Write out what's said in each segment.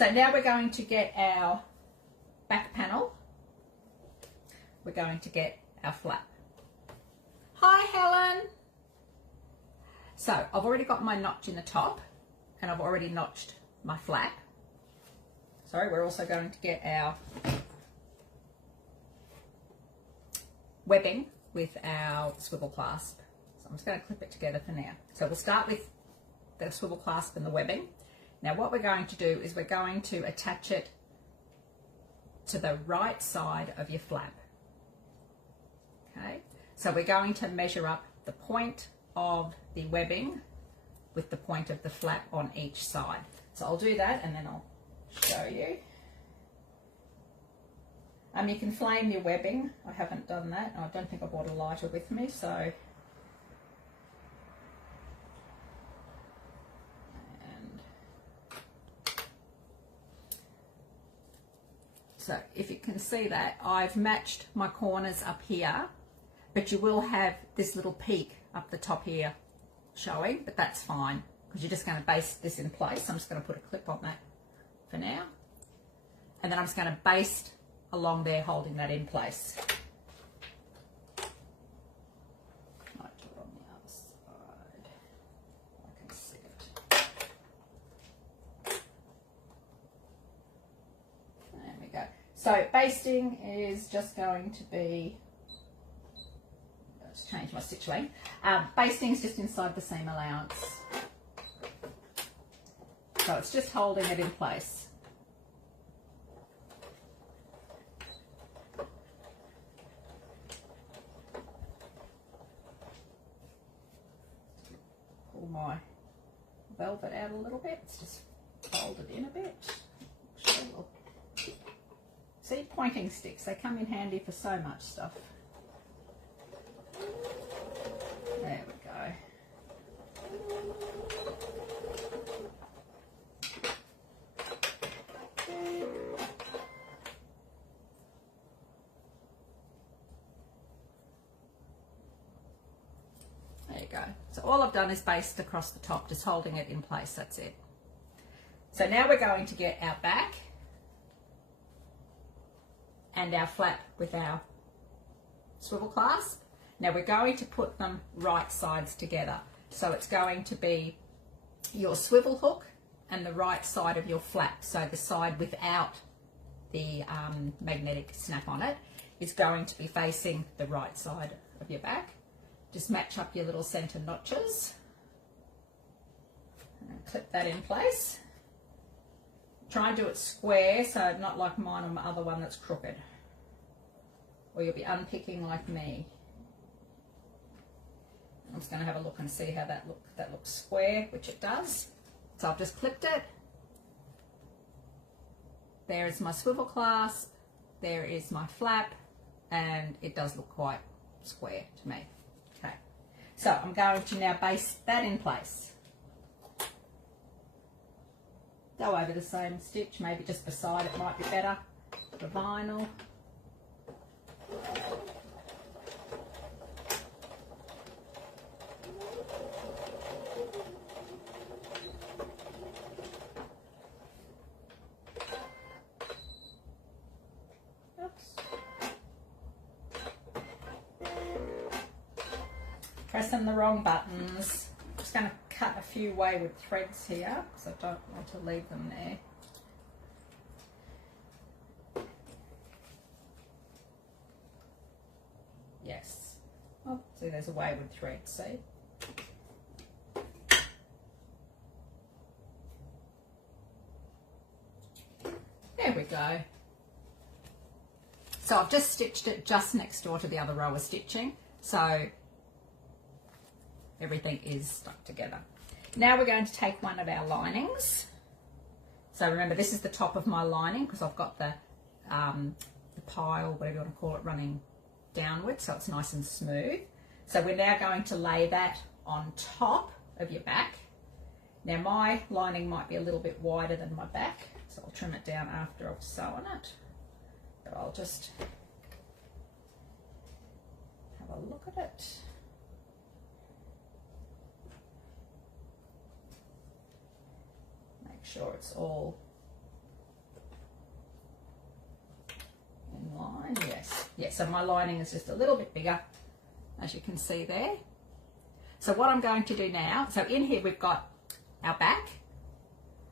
So now we're going to get our back panel. We're going to get our flap. Hi, Helen. So I've already got my notch in the top and I've already notched my flap. Sorry, we're also going to get our webbing with our swivel clasp. So I'm just going to clip it together for now. So we'll start with the swivel clasp and the webbing. Now what we're going to do is we're going to attach it to the right side of your flap. Okay, so we're going to measure up the point of the webbing with the point of the flap on each side. So I'll do that and then I'll show you. You can flame your webbing. I haven't done that. I don't think I brought a lighter with me, so. So if you can see that, I've matched my corners up here, but you will have this little peak up the top here showing, but that's fine because you're just going to baste this in place. I'm just going to put a clip on that for now. And then I'm just going to baste along there holding that in place. Might do it on the other side. I can see it. There we go. So basting is just going to be, let's change my stitch length. Basting is just inside the seam allowance. So it's just holding it in place. Pull my velvet out a little bit. It's just fold it in a bit. Sure we'll see, pointing sticks, they come in handy for so much stuff. There we go. There you go. So all I've done is baste across the top, just holding it in place, that's it. So now we're going to get our back and our flap with our swivel clasp. Now we're going to put them right sides together. So it's going to be your swivel hook and the right side of your flap. So the side without the magnetic snap on it is going to be facing the right side of your back. Just match up your little center notches and clip that in place. Try and do it square, so not like mine or my other one that's crooked, or you'll be unpicking like me. I'm just going to have a look and see how that looks square, which it does. So I've just clipped it. There is my swivel clasp, there is my flap, and it does look quite square to me. Okay, so I'm going to now baste that in place. Go over the same stitch, maybe just beside it might be better, the vinyl. Oops. Pressing the wrong buttons. I'm just going to cut a few wayward threads here because I don't want to leave them there. Yes. Oh, see, there's a wayward thread, see? There we go. So I've just stitched it just next door to the other row of stitching. So everything is stuck together. Now we're going to take one of our linings. So remember, this is the top of my lining because I've got the pile, whatever you want to call it, running downwards, so it's nice and smooth. So we're now going to lay that on top of your back. Now my lining might be a little bit wider than my back, so I'll trim it down after I've sewn it. But I'll just have a look at it. Make sure it's all Yeah, so my lining is just a little bit bigger, as you can see there. So what I'm going to do now, so in here we've got our back,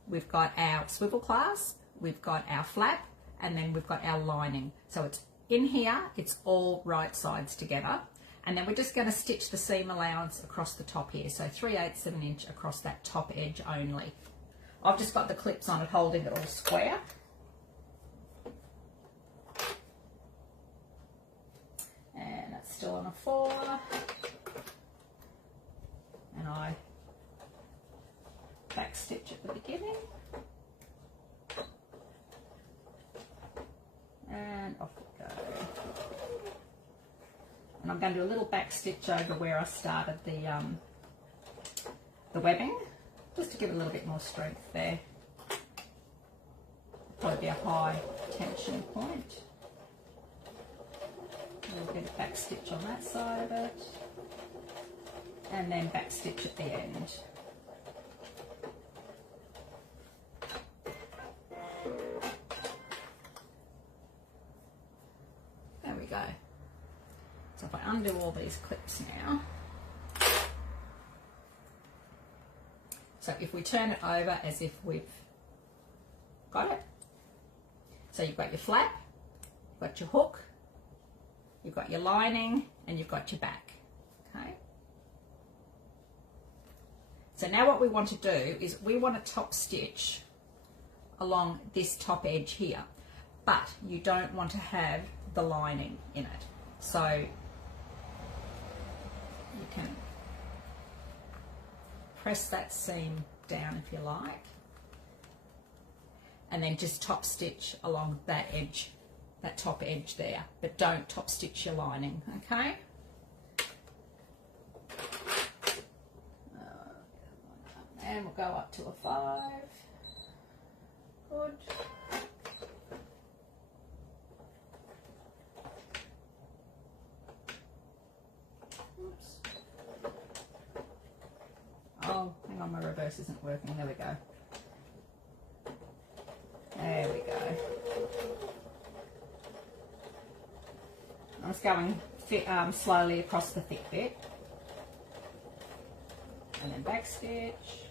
we've got our swivel clasp, we've got our flap, and then we've got our lining. So it's in here, it's all right sides together. And then we're just going to stitch the seam allowance across the top here. So 3/8 of an inch across that top edge only. I've just got the clips on it holding it all square. And that's still on a 4. And I back stitch at the beginning. And off we go. And I'm going to do a little back stitch over where I started the webbing, just to give it a little bit more strength there. Probably be a high tension point. We'll get a back stitch on that side of it, and then back stitch at the end. There we go. So if I undo all these clips now, so if we turn it over as if we've got it, so you've got your flap, you've got your hook, you've got your lining, and you've got your back, okay? So now what we want to do is we want to top stitch along this top edge here, but you don't want to have the lining in it. So you can press that seam down if you like, and then just top stitch along that edge, that top edge there, but don't top stitch your lining, okay? And we'll go up to a 5. Good. Oops. Oh, hang on, my reverse isn't working. There we go. There we go. I'm just going slowly across the thick bit. And then back stitch.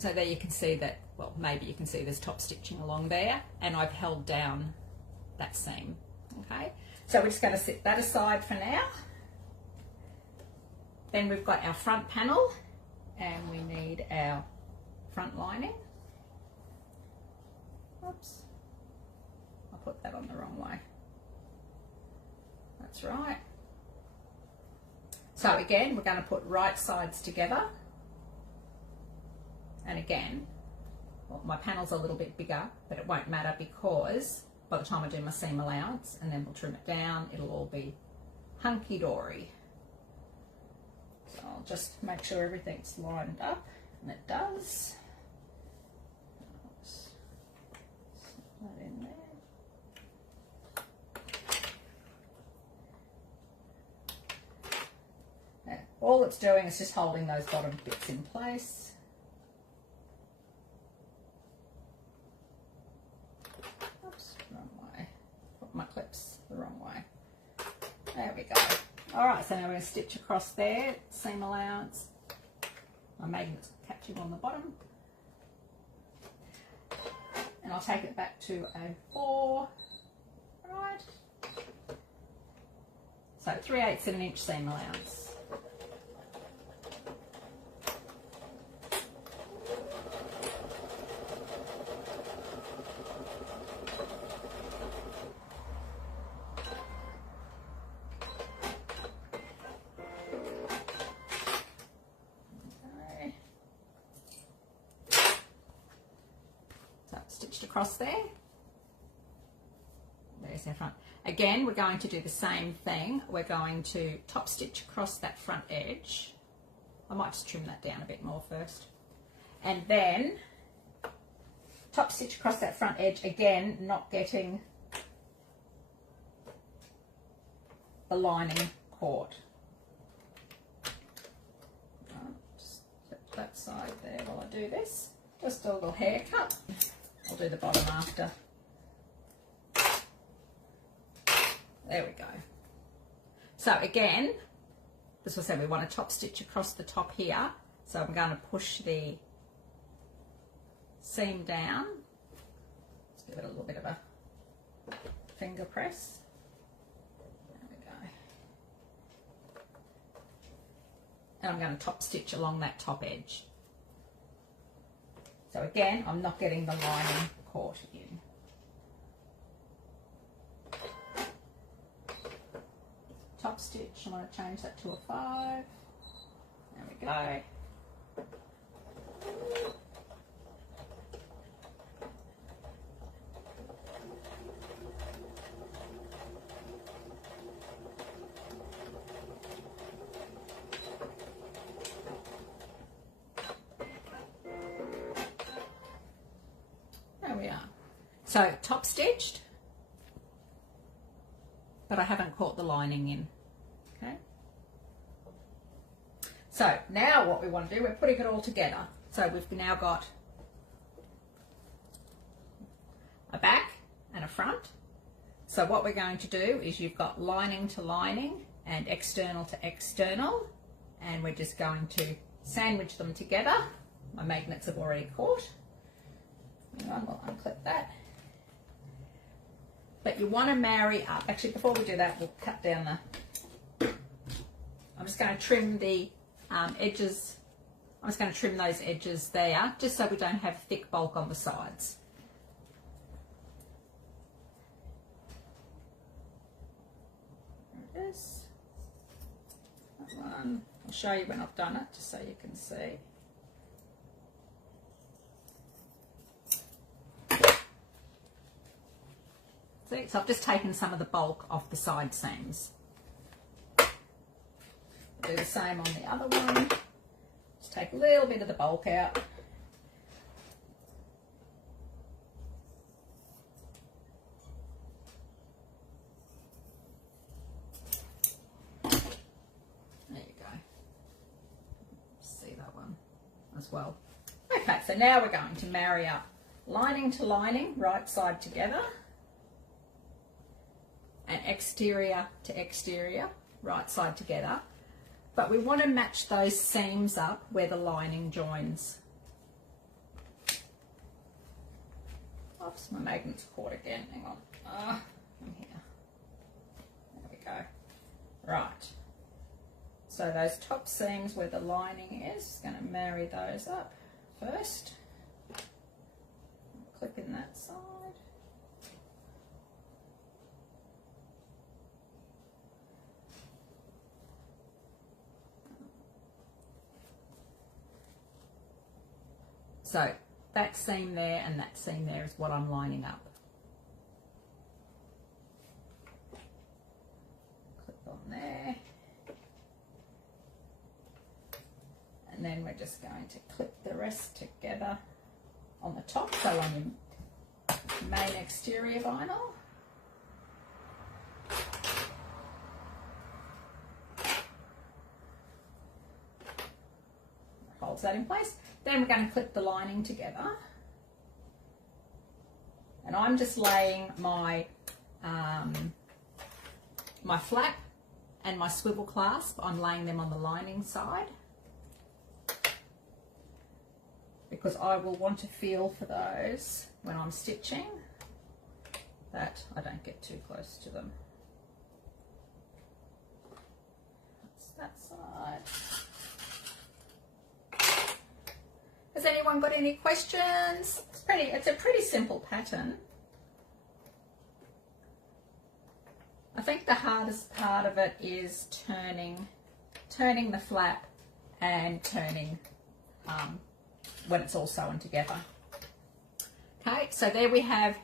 So there you can see that, well, maybe you can see there's top stitching along there, and I've held down that seam, okay? So we're just going to set that aside for now. Then we've got our front panel, and we need our front lining. Oops, I put that on the wrong way. That's right. So again, we're going to put right sides together. And again, well, my panel's a little bit bigger, but it won't matter because by the time I do my seam allowance and then we'll trim it down, it'll all be hunky-dory. So I'll just make sure everything's lined up, and it does. Slip that in there. And all it's doing is just holding those bottom bits in place. My clips the wrong way. There we go. All right, so now we're going to stitch across there, seam allowance. I'm making it catching on the bottom. And I'll take it back to a 4, right? So 3/8 of an inch seam allowance. Stitched across there. There's our front. Again, we're going to do the same thing. We're going to top stitch across that front edge. I might just trim that down a bit more first. And then top stitch across that front edge, again, not getting the lining caught. that side there while I do this. Just a little haircut. I'll do the bottom after. There we go. So again, as I said, we want to top stitch across the top here. So I'm going to push the seam down. Let's give it a little bit of a finger press. There we go. And I'm going to top stitch along that top edge. So again, I'm not getting the lining caught in. Top stitch, I want to change that to a 5. There we go. There we are. So top stitched, but I haven't caught the lining in. Okay. So now what we want to do, we're putting it all together. So we've now got a back and a front. So what we're going to do is you've got lining to lining and external to external, and we're just going to sandwich them together. My magnets have already caught. Hang on, we'll unclip that. But you want to marry up. Actually, before we do that, we'll cut down the... I'm just going to trim the edges. I'm just going to trim those edges there, just so we don't have thick bulk on the sides. There it is. That one. I'll show you when I've done it, just so you can see. See, so I've just taken some of the bulk off the side seams. Do the same on the other one. Just take a little bit of the bulk out. There you go. See that one as well. Okay, so now we're going to marry up lining to lining, right side together, and exterior to exterior, right side together. But we want to match those seams up where the lining joins. Oops, my magnet's caught again. Hang on. I'm here. There we go. Right. So those top seams where the lining is, going to marry those up first. Clip in that side. So that seam there and that seam there is what I'm lining up. Clip on there. And then we're just going to clip the rest together on the top, so on your main exterior vinyl. Holds that in place. Then we're going to clip the lining together, and I'm just laying my my flap and my swivel clasp. I'm laying them on the lining side because I will want to feel for those when I'm stitching that I don't get too close to them. That's that side. Has anyone got any questions? It's a pretty simple pattern. I think the hardest part of it is turning the flap and turning when it's all sewn together. Okay, so there we have,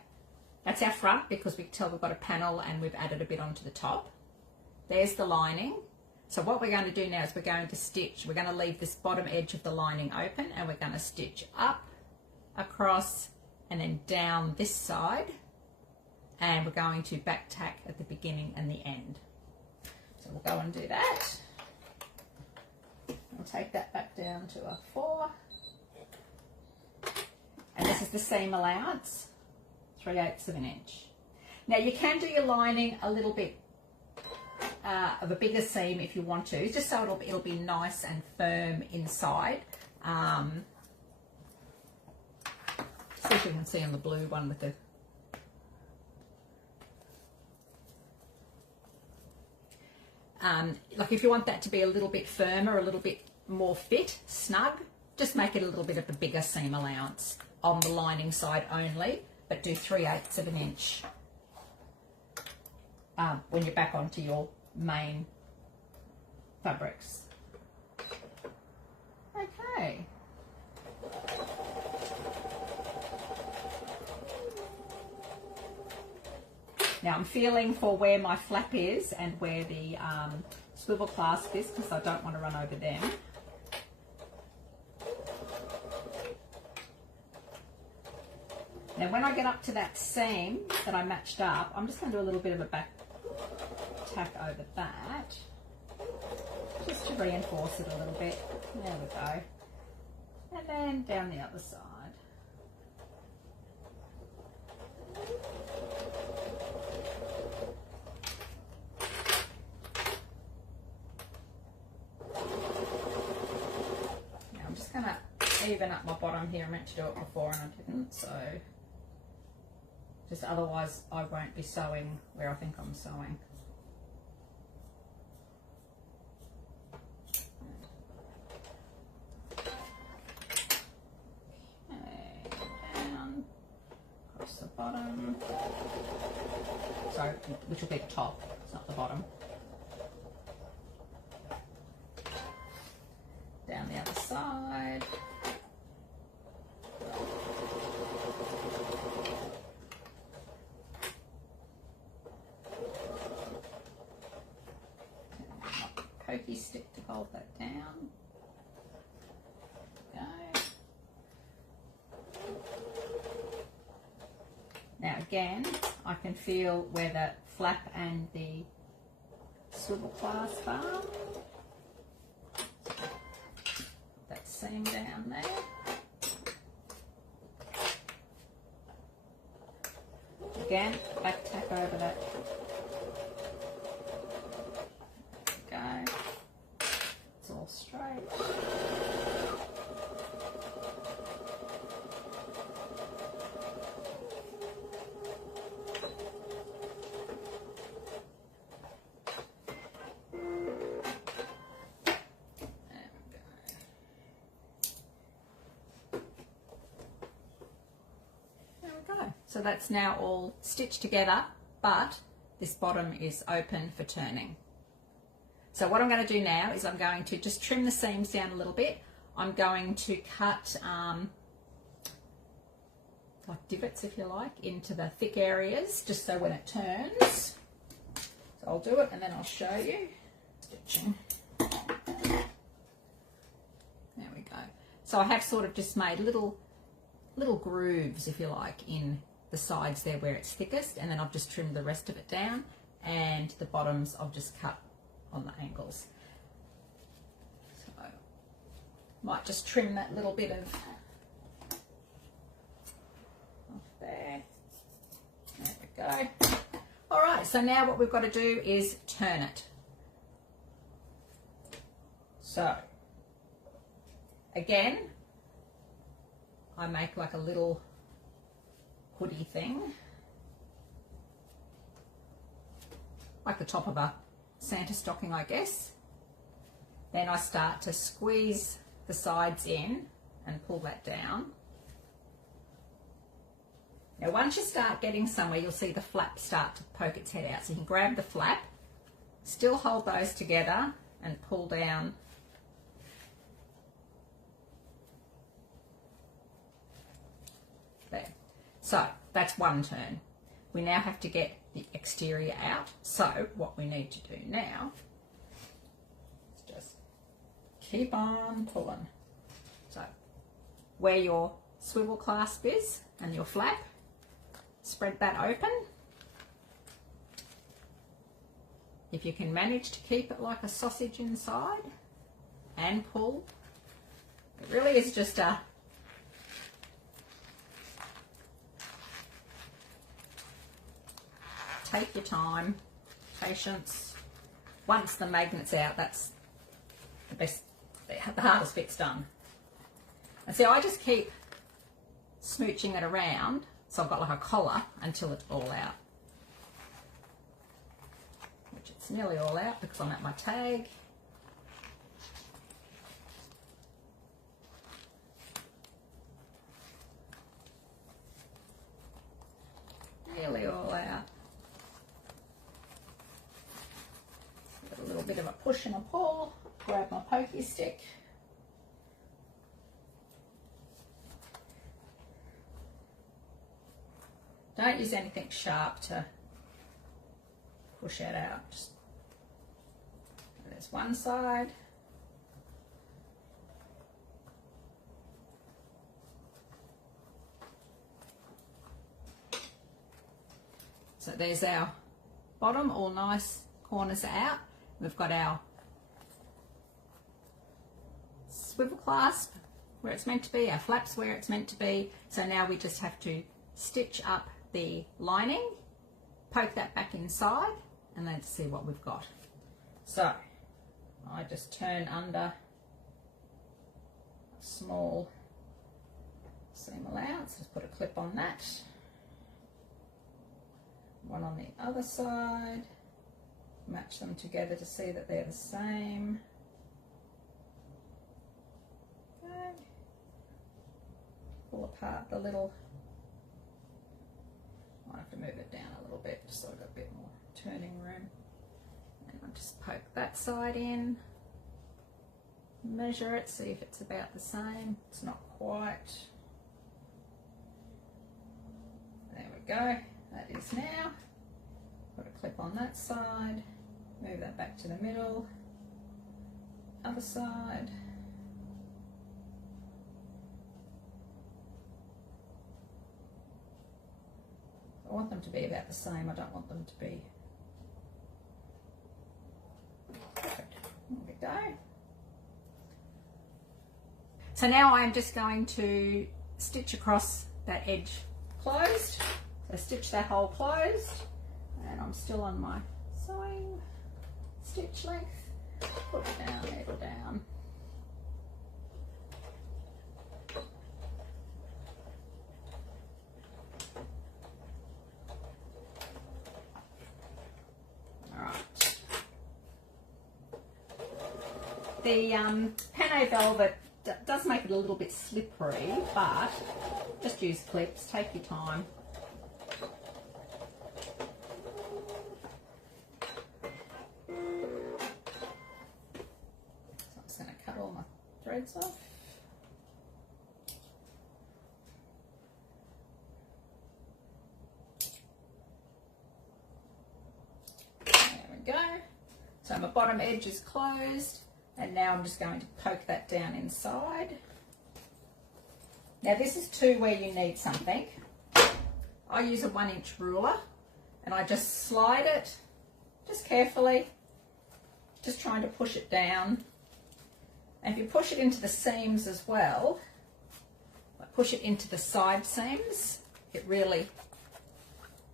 that's our front because we can tell we've got a panel and we've added a bit onto the top. There's the lining. So what we're going to do now is we're going to stitch. We're going to leave this bottom edge of the lining open and we're going to stitch up, across, and then down this side. And we're going to back tack at the beginning and the end. So we'll go and do that. We'll take that back down to a 4. And this is the seam allowance, 3/8 of an inch. Now you can do your lining a little bit of a bigger seam if you want to, just so it'll be nice and firm inside. See if you can see on the blue one with the like if you want that to be a little bit firmer, a little bit more fit, snug, just make it a little bit of a bigger seam allowance on the lining side only, but do 3/8 of an inch when you're back onto your main fabrics. Okay. Now I'm feeling for where my flap is and where the swivel clasp is, because I don't want to run over them. Now when I get up to that seam that I matched up, I'm just going to do a little bit of a back tack over that, just to reinforce it a little bit. There we go. And then down the other side. Now I'm just going to even up my bottom here. I meant to do it before and I didn't, so just otherwise I won't be sewing where I think I'm sewing. The bottom, sorry, which will be the top, it's not the bottom. Down the other side. Pokey stick to hold that down. There we go. Now again, I can feel where the flap and the swivel clasp are. That seam down there. Again, back tack over that. There we go. It's all straight. So that's now all stitched together, but this bottom is open for turning. So what I'm going to do now is I'm going to just trim the seams down a little bit. I'm going to cut like divots, if you like, into the thick areas, just so when it turns. So I'll do it and then I'll show you. Stitching. There we go. So I have sort of just made little grooves, if you like, in the sides there where it's thickest, and then I've just trimmed the rest of it down, and the bottoms I've just cut on the angles. So might just trim that little bit of off there. There we go. All right, so now what we've got to do is turn it. So again, I make like a little hoodie thing, like the top of a Santa stocking, I guess. Then I start to squeeze the sides in and pull that down. Now once you start getting somewhere, you'll see the flap start to poke its head out. So you can grab the flap, still hold those together and pull down. There. So that's one turn. We now have to get the exterior out. So what we need to do now is just keep on pulling. So where your swivel clasp is and your flap, spread that open. If you can manage to keep it like a sausage inside, and pull. It really is just a take your time, patience. Once the magnet's out, that's the best, the hardest bit's done. And see, I just keep smooching it around, so I've got like a collar until it's all out. Which it's nearly all out because I'm at my tag. Nearly all out. Got a little bit of a push and a pull. Grab my pokey stick. Don't use anything sharp to push it out. Just, there's one side. So there's our bottom, all nice, corners are out. We've got our swivel clasp where it's meant to be, our flaps where it's meant to be. So now we just have to stitch up the lining, poke that back inside, and then see what we've got. So I just turn under a small seam allowance, just put a clip on that. One on the other side, match them together to see that they're the same. Okay. Pull apart the little, I have to move it down a little bit just so I've got a bit more turning room. And I'll just poke that side in, measure it, see if it's about the same. It's not quite. There we go. That is now. Put a clip on that side, move that back to the middle, other side. I want them to be about the same, I don't want them to be. Perfect. There we go. So now I'm just going to stitch across that edge closed. So stitch that hole closed, and I'm still on my sewing stitch length. Put it down, needle down. All right. The Pano velvet does make it a little bit slippery, but just use clips, take your time. Threads off. There we go. So my bottom edge is closed, and now I'm just going to poke that down inside. Now this is too where you need something. I use a 1-inch ruler and I just slide it just carefully, just trying to push it down. And if you push it into the seams as well, like push it into the side seams, it really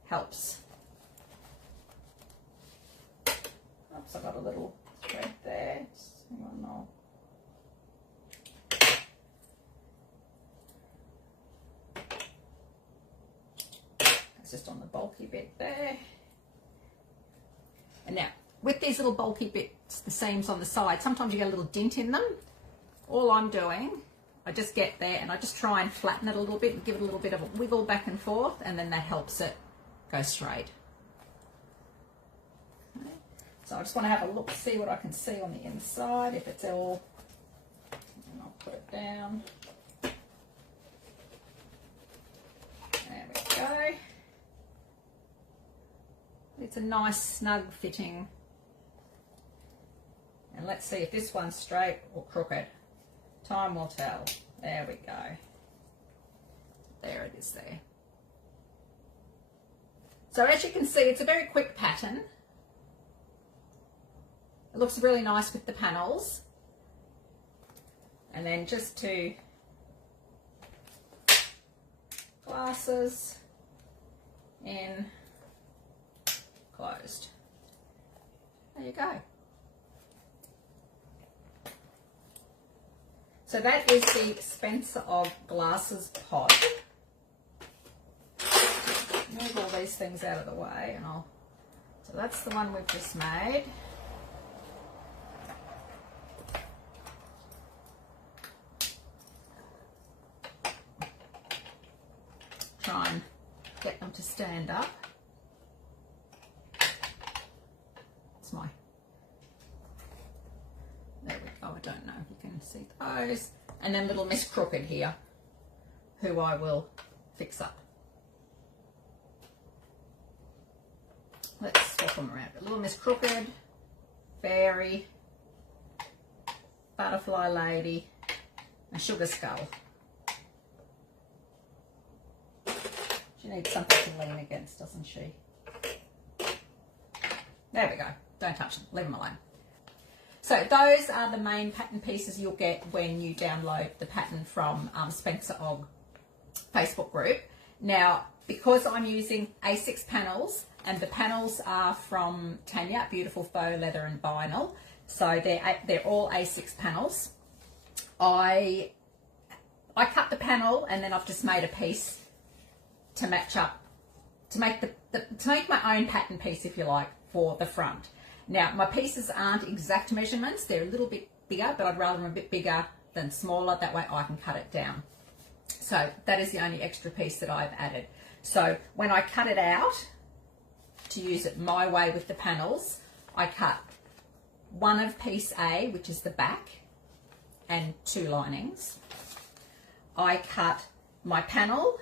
helps. Oops, I got a little thread there. Hang on, no. It's just on the bulky bit there. And now, with these little bulky bits, the seams on the side, sometimes you get a little dint in them. All I'm doing, I just get there and I just try and flatten it a little bit and give it a little bit of a wiggle back and forth, and then that helps it go straight. Okay. So I just want to have a look, see what I can see on the inside, if it's all, and I'll put it down. There we go. It's a nice snug fitting. And let's see if this one's straight or crooked. Time will tell. There we go. There it is there. So as you can see, it's a very quick pattern. It looks really nice with the panels. And then just 2 glasses in, closed. There you go. So that is the Spencer of glasses pod. Move all these things out of the way and so that's the one we've just made. Try and get them to stand up. There we go. I don't know if you can see those. And then little Miss Crooked here, who I will fix up. Let's swap them around. Little Miss Crooked, Fairy, Butterfly Lady, and Sugar Skull. She needs something to lean against, doesn't she? There we go. Don't touch them. Leave them alone. So those are the main pattern pieces you'll get when you download the pattern from Spencer Og Facebook group. Now, because I'm using A6 panels, and the panels are from Tanya, Beautiful Faux Leather and Vinyl, so they're all A6 panels. I cut the panel and then I've just made a piece to match up, to make my own pattern piece, if you like, for the front. Now, my pieces aren't exact measurements. They're a little bit bigger, but I'd rather them a bit bigger than smaller. That way I can cut it down. So that is the only extra piece that I've added. So when I cut it out to use it my way with the panels, I cut one of piece A, which is the back, and 2 linings. I cut my panel,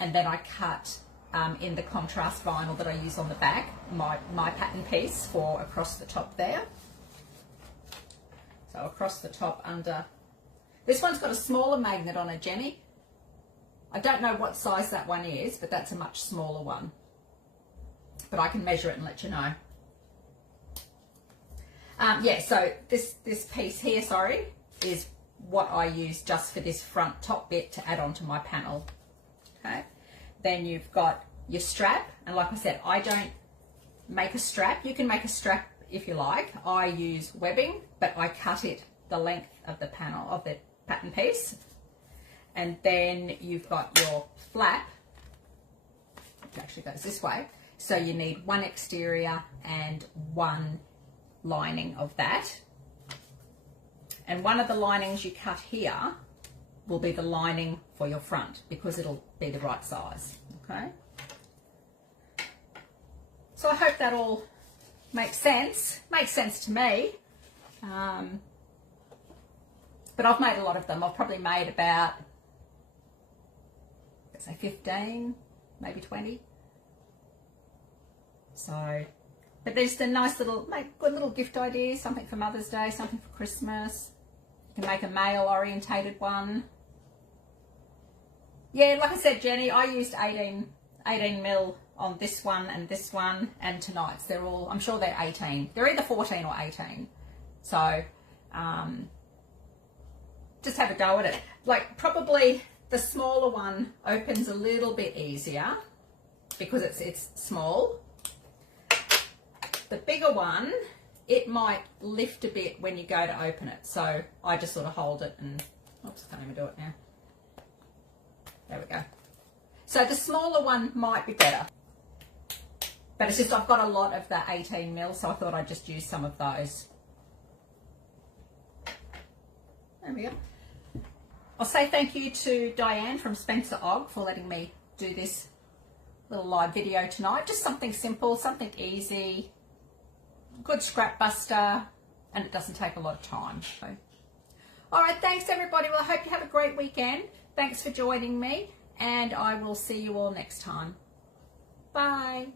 and then I cut in the contrast vinyl that I use on the back, my pattern piece for across the top there. So across the top under, this one's got a smaller magnet on it, Jenny. I don't know what size that one is, but that's a much smaller one. But I can measure it and let you know. Yeah, so this piece here, sorry, is what I use just for this front top bit to add onto my panel. Okay. Then you've got your strap, and like I said, I don't make a strap. You can make a strap if you like. I use webbing, but I cut it the length of the panel, of the pattern piece. And then you've got your flap, which actually goes this way. So you need 1 exterior and 1 lining of that. And one of the linings you cut here will be the lining for your front, because it'll be the right size, okay? So I hope that all makes sense to me. But I've made a lot of them. I've probably made about, let's say 15, maybe 20. So, but there's the nice little, good little gift ideas, something for Mother's Day, something for Christmas. You can make a male orientated one. Yeah, like I said, Jenny, I used 18 mil on this one and tonight's. They're all, I'm sure they're 18. They're either 14 or 18. So, just have a go at it. Like, probably the smaller one opens a little bit easier because it's small. The bigger one, it might lift a bit when you go to open it. So I just sort of hold it and, oops, can't even do it now. There we go. So the smaller one might be better. But it's just I've got a lot of the 18 mil, so I thought I'd just use some of those. There we go. I'll say thank you to Diane from Spencer Og for letting me do this little live video tonight. Just something simple, something easy, good scrap buster, and it doesn't take a lot of time. So, all right, thanks everybody. Well, I hope you have a great weekend. Thanks for joining me, and I will see you all next time. Bye.